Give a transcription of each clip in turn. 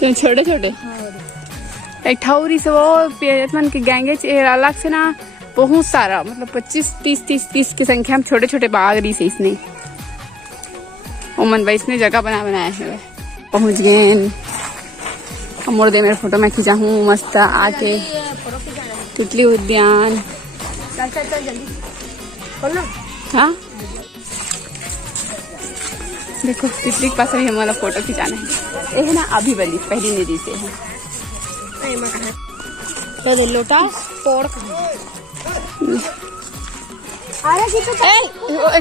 छोटे छोटे एक ठौरी से वो पेड़न के गैंगे अलग से ना बहुत सारा मतलब 25-30 की संख्या में छोटे छोटे बाग रही से इसने उमन भाई इसने जगह बनाया है। पहुंच गए मोड़ दे मेरे फोटो में खींचा हूँ मस्त आके तितली उद्यान। चल जल्दी हाँ देखो तितली के पास भी हमारा फोटो खिंचाना है। ये है ना अभी वाली पहली निधि से है। लोटा तोड़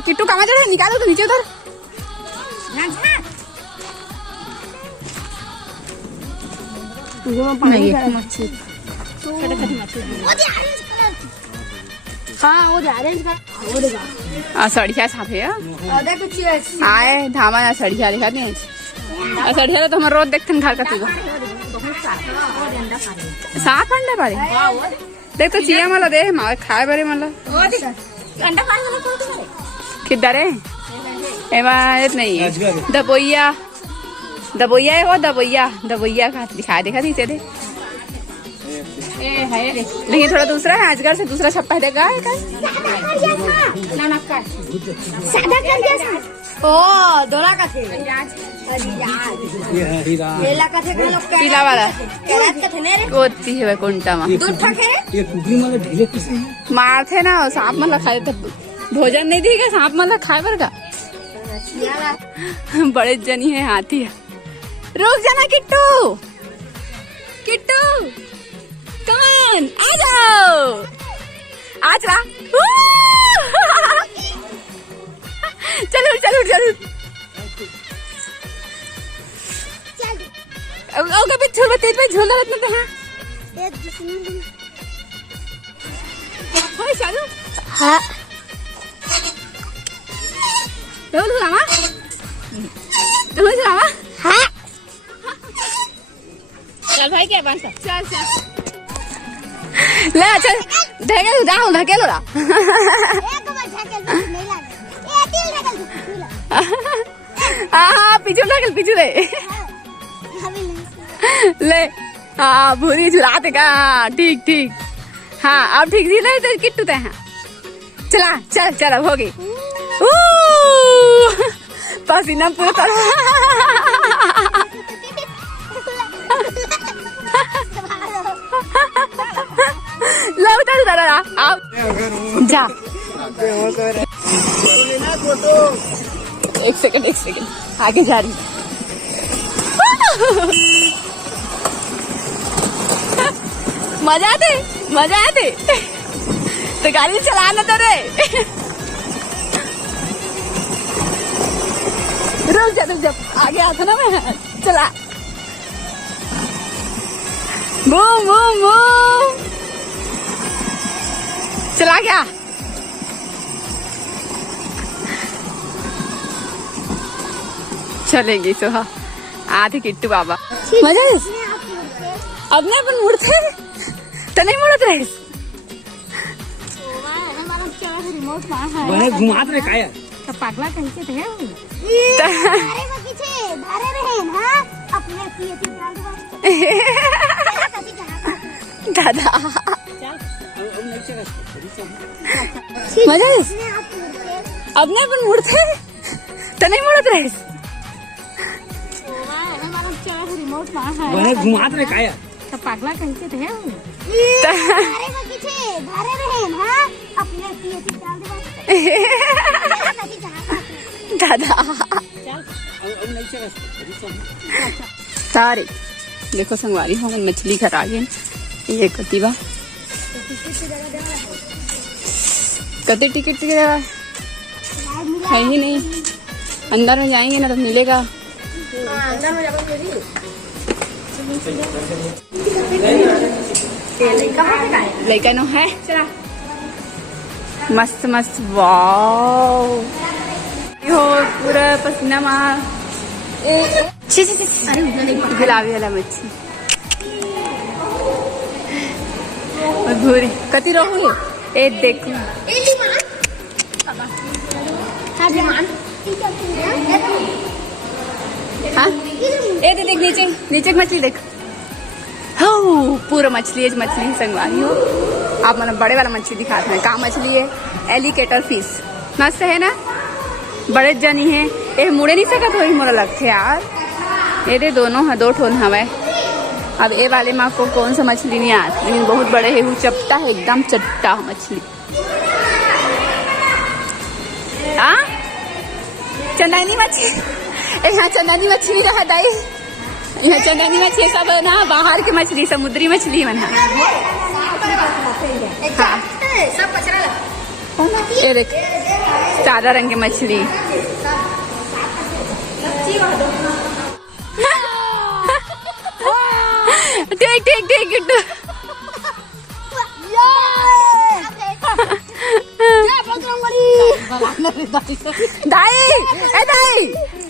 किट्टू कहाँ जा रहा है? निकालो तो नीचे उधर। हाँ वो ऑरेंज का सड़िया साफ है आए धामा ना सड़िया दिखा दी सड़िया तो हम रोज देखते हैं घर का तुझे साफ अंडा पारे देख तो चिया मला दे मावे खाए बारे मला किधर है एमा नहीं है दबोइया दबोइया है वो दबोइया का दिखा देखा नीचे दे लेकिन थोड़ा दूसरा है अजगर से दूसरा छप्पा देगा ओ दोला का थे पीला वाला गोती है कुंटा में मारते ना सांप मतलब खाए तो भोजन नहीं देगा सांप मतलब खाए पर का बड़े जनी है हाथी है। रुक जाना किट्टू किट्टू कमान आ जाओ आज रा चलो चलो चलो ओके पे झूल तेज पे झूल रहा था हां चलो हां तो लामा हां चल भाई क्या बात चल ले चल ढकेल जाओ ढकेल रा हाँ पीछे दे ले हाँ भूरी झुलाते का ठीक ठीक हाँ अब ठीक झिला तो किट्टू ते हाँ चला चल चल अब हो गई पसीना पूरा ले उतर उतर आप जा एक सेकंड आगे जा रही मजा आते तो गाड़ी चलाना तो रे रुक जा जब आगे आता ना मैं चला बूम बूम बूम चला क्या चलेंगे सुहा आते किट्टू बाबा मजा अब नहीं अपन मुड़ते तो नहीं मुड़त रहे घुमात रहे काया तो पागला कैसे थे धारे रहे ना अपने दादा मजा अब नहीं अपन मुड़ते तो नहीं मुड़त रहे घुमात रहे काया तो पागला कैसे थे धारे रहे ना अपने दादा सारे देखो संगवारी हम मछली घर आ गए ये कतिबा कते टिकट है ही नहीं अंदर में जाएंगे ना तब मिलेगा लड़का नो है मस्त मस्त वाओ हो पूरा पसीना मार गुलाबी वाला मच्छी भूरी कति रोहू ए देखो हाँ ए देख नीचे नीचे की मछली देख। हो पूरा मछली संगवारी हो। आप मतलब बड़े वाला मछली दिखाते हैं। कहाँ मछली है? Alligator fish. मस्त है ना, बड़े जनी है। ये मुड़े नहीं सकत हो, मोरा लगते यार। ये दे दोनों है, 2 ठोन हवे। अब ये वाले माँ को कौन सा मछली नहीं आती, लेकिन बहुत बड़े है। वो चपटा है, एकदम चट्टा मछली। हाँ चंदनी मछली, यहाँ चंदनी मछली रहा दाई। यहाँ चंदनी मछली सब ना बाहर की मछली, समुद्री मछली मन है। हाँ ये देख, सादा रंग की मछली। ठीक ठीक ठीक गुड्डू। दाई ए दाई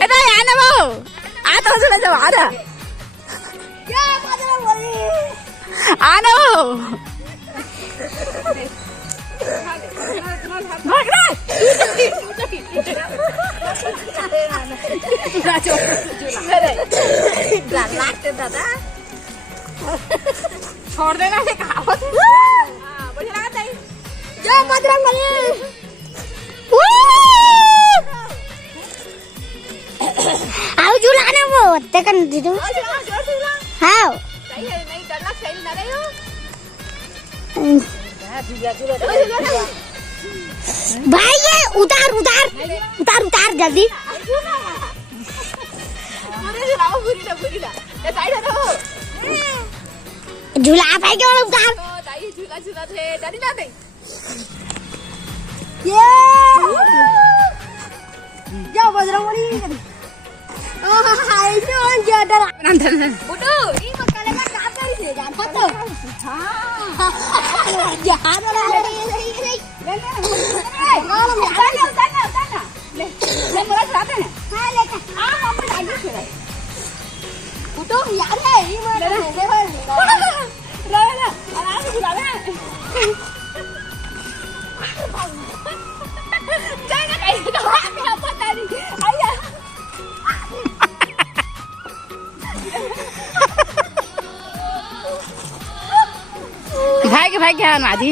ए दाई आना वो आ तो सुना जाओ आ रहा आना वो भाग रहा दादा छोड़ देना है कहावत। बढ़िया लगा दाई जय बजरंगबली। आओ झूलाने वो ते कर दीदू। हां सही है, नहीं डरना सही ना रही हो। भाई ये उतार उतार उतार उतार जल्दी। पूरी ना ये साइड हटो। झूला भाई क्यों उतार? तो दाई झूला थे डरी ना दे। ये जा बजरंगबली। हाय जोन क्या डरा बुड्डू ई मकाले में काम करी से जान तो। हां या डरा रे ले मोरा साथ है। हां लेके आ हम आगे से बुड्डू यार है ई मोरा ले आराम से झूला ले। जाएगा कहीं तो मैं पता नहीं आया। भाई क्या माजी